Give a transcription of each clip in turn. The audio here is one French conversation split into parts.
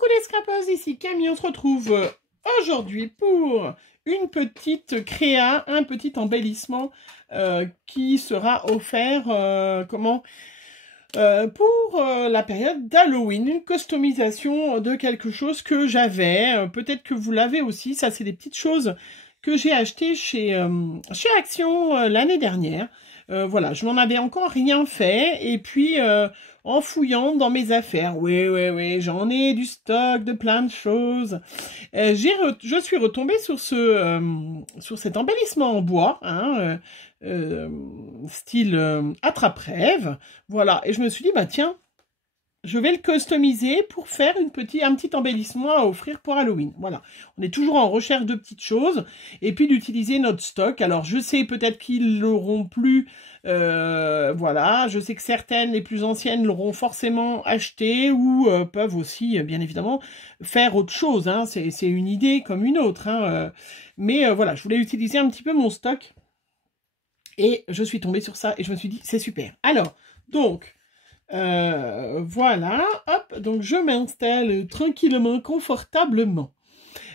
Coucou les scrapeuses, ici Camille, on se retrouve aujourd'hui pour une petite créa, un petit embellissement qui sera offert pour la période d'Halloween, une customisation de quelque chose que j'avais, peut-être que vous l'avez aussi, ça c'est des petites choses que j'ai achetées chez Action l'année dernière. Voilà, je n'en avais encore rien fait, et puis en fouillant dans mes affaires, oui, j'en ai du stock de plein de choses. Je suis retombée sur sur cet embellissement en bois, hein, style attrape-rêve, voilà, et je me suis dit, bah tiens, je vais le customiser pour faire un petit embellissement à offrir pour Halloween. Voilà, on est toujours en recherche de petites choses et puis d'utiliser notre stock. Alors, je sais peut-être qu'ils l'auront plus. Voilà, je sais que certaines, les plus anciennes, l'auront forcément acheté ou peuvent aussi, bien évidemment, faire autre chose. Hein. C'est une idée comme une autre. Hein. Mais voilà, je voulais utiliser un petit peu mon stock et je suis tombée sur ça et je me suis dit, c'est super. Alors, donc... voilà, hop, donc je m'installe tranquillement, confortablement.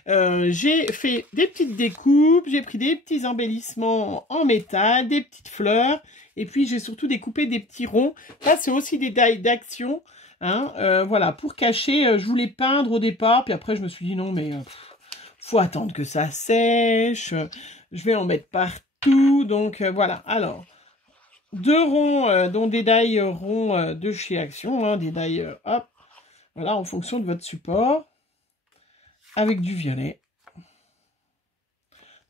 J'ai fait des petites découpes, j'ai pris des petits embellissements en métal, des petites fleurs, et puis j'ai surtout découpé des petits ronds. Là, c'est aussi des die d'Action, hein, voilà, pour cacher, je voulais peindre au départ, puis après je me suis dit non, mais faut attendre que ça sèche, je vais en mettre partout, donc voilà, alors... Deux ronds, dont des die ronds de chez Action, hein, des die hop, voilà, en fonction de votre support, avec du violet.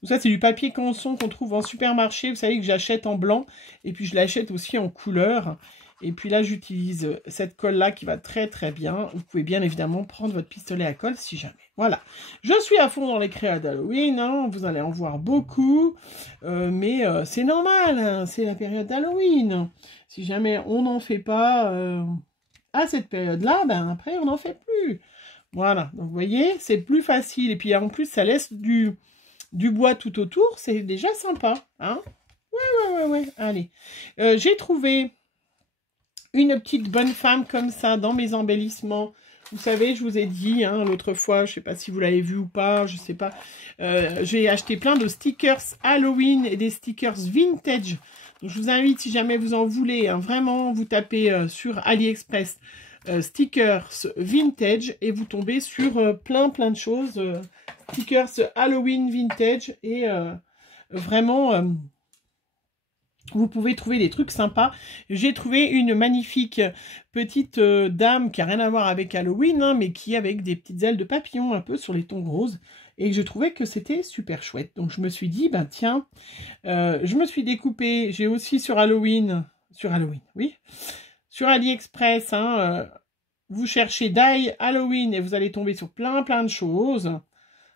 Donc ça, c'est du papier canson qu'on trouve en supermarché, vous savez que j'achète en blanc, et puis je l'achète aussi en couleur. Et puis là, j'utilise cette colle-là qui va très très bien. Vous pouvez bien évidemment prendre votre pistolet à colle si jamais. Voilà. Je suis à fond dans les créas d'Halloween. Hein. Vous allez en voir beaucoup. Mais c'est normal. Hein. C'est la période d'Halloween. Si jamais on n'en fait pas à cette période-là, ben après, on n'en fait plus. Voilà. Donc, vous voyez, c'est plus facile. Et puis, en plus, ça laisse du bois tout autour. C'est déjà sympa. Hein. Ouais. Allez. J'ai trouvé... une petite bonne femme comme ça dans mes embellissements. Vous savez, je vous ai dit hein, l'autre fois, je ne sais pas si vous l'avez vu ou pas, je ne sais pas. J'ai acheté plein de stickers Halloween et des stickers vintage. Donc je vous invite, si jamais vous en voulez, hein, vraiment, vous tapez sur AliExpress stickers vintage et vous tombez sur plein de choses. Stickers Halloween vintage et vraiment... vous pouvez trouver des trucs sympas. J'ai trouvé une magnifique petite dame qui n'a rien à voir avec Halloween, hein, mais qui avec des petites ailes de papillon un peu sur les tons roses. Et je trouvais que c'était super chouette. Donc je me suis dit, ben tiens, je me suis découpé. J'ai aussi sur Halloween, oui, sur AliExpress, hein, vous cherchez die Halloween et vous allez tomber sur plein de choses.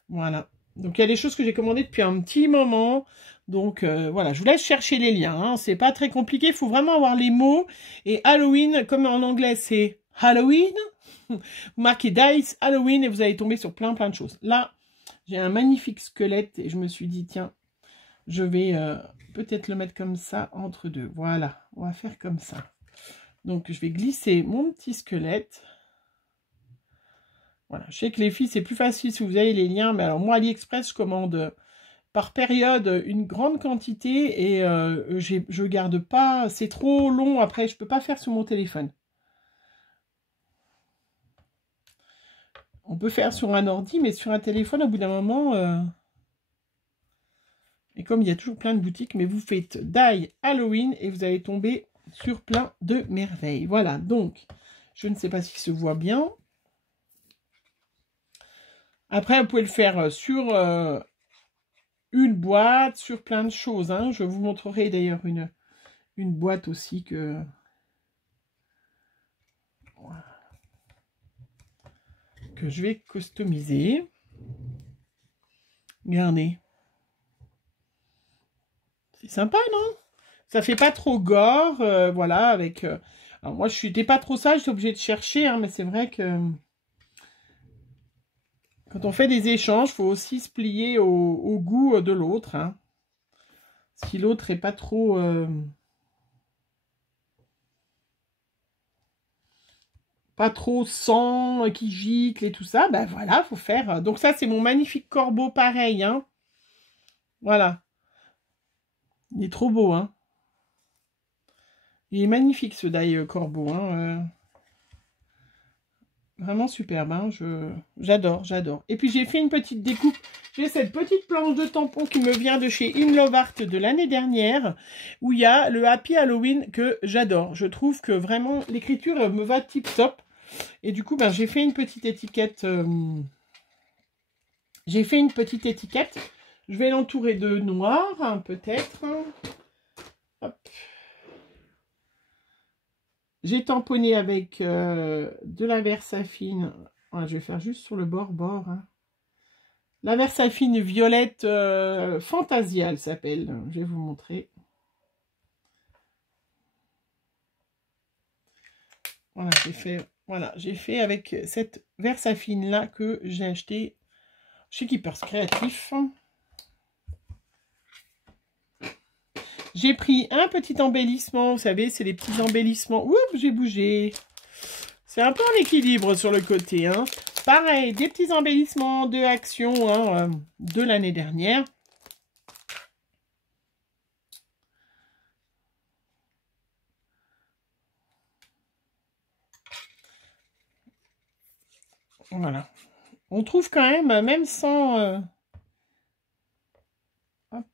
Voilà. Donc il y a des choses que j'ai commandées depuis un petit moment. Donc voilà, je vous laisse chercher les liens. Hein. C'est pas très compliqué, il faut vraiment avoir les mots. Et Halloween, comme en anglais c'est Halloween, vous marquez Dice Halloween et vous allez tomber sur plein de choses. Là, j'ai un magnifique squelette et je me suis dit, tiens, je vais peut-être le mettre comme ça entre deux. Voilà, on va faire comme ça. Donc je vais glisser mon petit squelette. Voilà, je sais que les filles, c'est plus facile si vous avez les liens. Mais alors moi, AliExpress, je commande... par période une grande quantité et je garde pas, c'est trop long après, je peux pas faire sur mon téléphone. On peut faire sur un ordi, mais sur un téléphone, au bout d'un moment, et comme il y a toujours plein de boutiques, mais vous faites die Halloween et vous allez tomber sur plein de merveilles. Voilà, donc, je ne sais pas s'il se voit bien. Après, vous pouvez le faire sur... une boîte sur plein de choses. Hein. Je vous montrerai d'ailleurs une boîte aussi que je vais customiser. Regardez. C'est sympa, non? Ça fait pas trop gore. Voilà, avec... alors moi, je n'étais pas trop sage, je suis obligée de chercher, hein, mais c'est vrai que... quand on fait des échanges, il faut aussi se plier au goût de l'autre. Hein. Si l'autre n'est pas trop... pas trop sang qui gicle et tout ça, ben voilà, faut faire. Donc ça, c'est mon magnifique corbeau pareil, hein. Voilà. Il est trop beau, hein. Il est magnifique, ce die corbeau, hein. Vraiment superbe, hein. J'adore, j'adore. Et puis, j'ai fait une petite découpe. J'ai cette petite planche de tampon qui me vient de chez In Love Art de l'année dernière, où il y a le Happy Halloween que j'adore. Je trouve que vraiment, l'écriture me va tip-top. Et du coup, ben, j'ai fait une petite étiquette. J'ai fait une petite étiquette. Je vais l'entourer de noir, hein, peut-être. Hop. J'ai tamponné avec de la Versafine. Voilà, je vais faire juste sur le bord. Hein. La Versafine violette Fantasia, elle s'appelle. Je vais vous montrer. Voilà, j'ai fait avec cette Versafine là que j'ai acheté chez Keepers Créatif. J'ai pris un petit embellissement, vous savez, c'est les petits embellissements. Oups, j'ai bougé. C'est un peu en équilibre sur le côté. Hein. Pareil, des petits embellissements de Action hein, de l'année dernière. Voilà. On trouve quand même sans... Hop.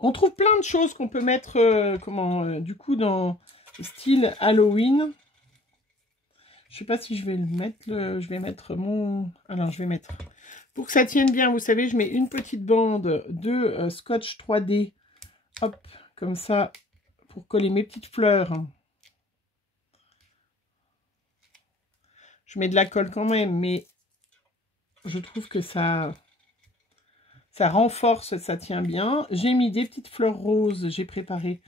On trouve plein de choses qu'on peut mettre, du coup, dans le style Halloween. Je sais pas si je vais le mettre, je vais mettre mon... Alors, je vais mettre... Pour que ça tienne bien, vous savez, je mets une petite bande de scotch 3D. Hop, comme ça, pour coller mes petites fleurs. Je mets de la colle quand même, mais je trouve que ça renforce, ça tient bien. J'ai mis des petites fleurs roses, j'ai préparé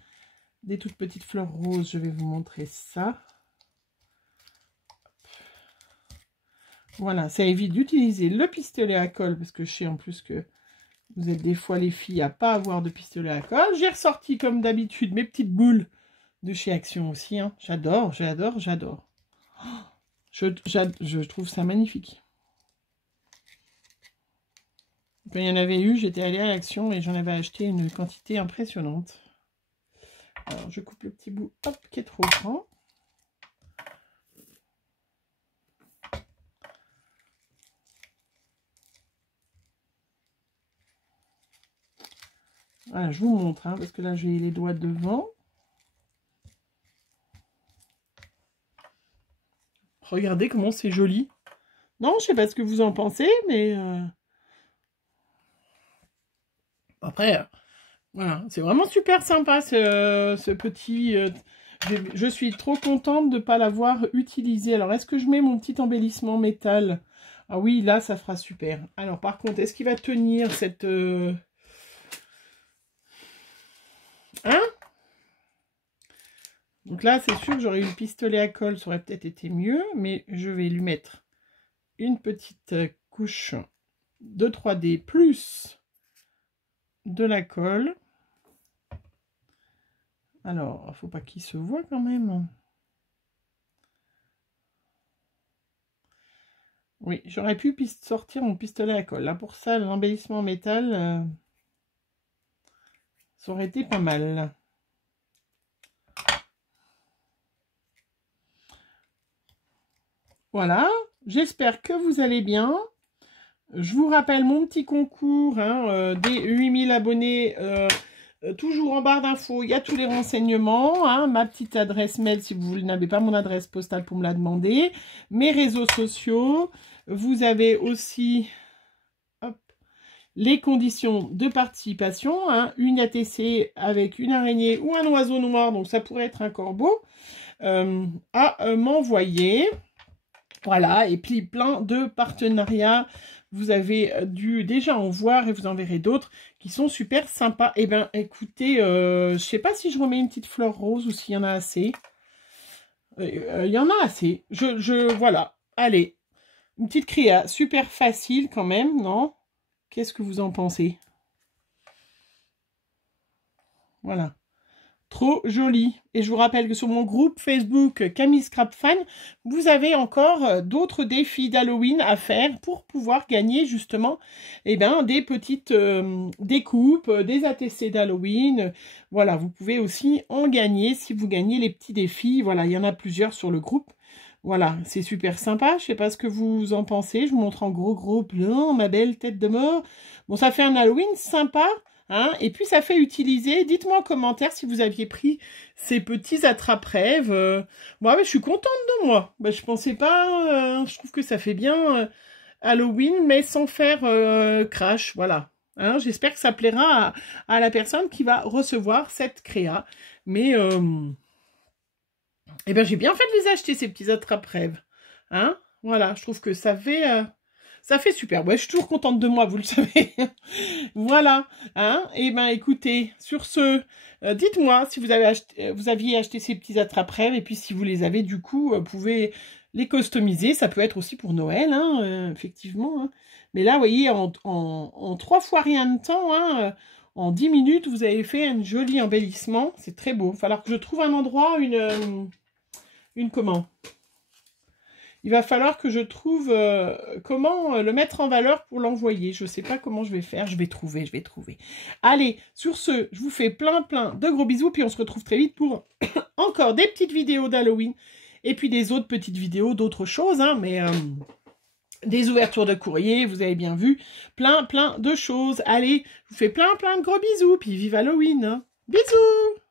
des toutes petites fleurs roses. Je vais vous montrer ça. Voilà, ça évite d'utiliser le pistolet à colle, parce que je sais en plus que vous êtes des fois les filles à pas avoir de pistolet à colle. J'ai ressorti comme d'habitude mes petites boules de chez Action aussi. Hein. J'adore, j'adore, j'adore. Je trouve ça magnifique. Quand il y en avait eu, j'étais allée à Action et j'en avais acheté une quantité impressionnante. Alors, je coupe le petit bout, hop, qui est trop grand. Voilà, je vous montre, hein, parce que là, j'ai les doigts devant. Regardez comment c'est joli. Non, je sais pas ce que vous en pensez, mais... Après, voilà, c'est vraiment super sympa, ce petit... Je suis trop contente de ne pas l'avoir utilisé. Alors, est-ce que je mets mon petit embellissement métal? Ah oui, là, ça fera super. Alors, par contre, est-ce qu'il va tenir cette... Hein? Donc là, c'est sûr que j'aurais eu le pistolet à colle, ça aurait peut-être été mieux, mais je vais lui mettre une petite couche de 3D plus de la colle. Alors, il ne faut pas qu'il se voit quand même. Oui, j'aurais pu sortir mon pistolet à colle. Là, pour ça, l'embellissement métal, ça aurait été pas mal. Voilà, j'espère que vous allez bien. Je vous rappelle mon petit concours hein, des 8000 abonnés. Toujours en barre d'infos, il y a tous les renseignements. Hein, ma petite adresse mail si vous n'avez pas mon adresse postale pour me la demander. Mes réseaux sociaux. Vous avez aussi hop, les conditions de participation. Hein, une ATC avec une araignée ou un oiseau noir. Donc ça pourrait être un corbeau. À m'envoyer. Voilà, et puis plein de partenariats. Vous avez dû déjà en voir et vous en verrez d'autres qui sont super sympas. Eh bien, écoutez, je ne sais pas si je remets une petite fleur rose ou s'il y en a assez. Il y en a assez. Voilà, allez. Une petite créa, super facile quand même, non? Qu'est-ce que vous en pensez? Voilà. Trop joli. Et je vous rappelle que sur mon groupe Facebook Camille Scrap Fan, vous avez encore d'autres défis d'Halloween à faire pour pouvoir gagner justement des petites découpes, des ATC d'Halloween. Voilà, vous pouvez aussi en gagner si vous gagnez les petits défis. Voilà, il y en a plusieurs sur le groupe. Voilà, c'est super sympa. Je sais pas ce que vous en pensez. Je vous montre en gros plan ma belle tête de mort. Bon, ça fait un Halloween sympa. Hein, et puis ça fait utiliser, dites-moi en commentaire si vous aviez pris ces petits attrape-rêves. Moi, je suis contente de moi. Je pensais pas, je trouve que ça fait bien Halloween, mais sans faire crash, voilà. Hein, j'espère que ça plaira à la personne qui va recevoir cette créa. Mais, j'ai bien fait de les acheter, ces petits attrape-rêves. Hein, voilà, je trouve que ça fait super. Ouais, je suis toujours contente de moi, vous le savez. Voilà. Hein. Et écoutez, sur ce, dites-moi si vous aviez acheté ces petits attrape-rêves et puis si vous les avez, du coup, vous pouvez les customiser. Ça peut être aussi pour Noël, hein, effectivement. Hein. Mais là, vous voyez, en 3 fois rien de temps, hein, en 10 minutes, vous avez fait un joli embellissement. C'est très beau. Il va falloir que je trouve un endroit, comment ? Il va falloir que je trouve comment le mettre en valeur pour l'envoyer. Je ne sais pas comment je vais faire. Je vais trouver. Allez, sur ce, je vous fais plein de gros bisous. Puis on se retrouve très vite pour encore des petites vidéos d'Halloween. Et puis des autres petites vidéos d'autres choses. Hein, mais des ouvertures de courrier, vous avez bien vu. Plein de choses. Allez, je vous fais plein de gros bisous. Puis vive Halloween. Hein. Bisous!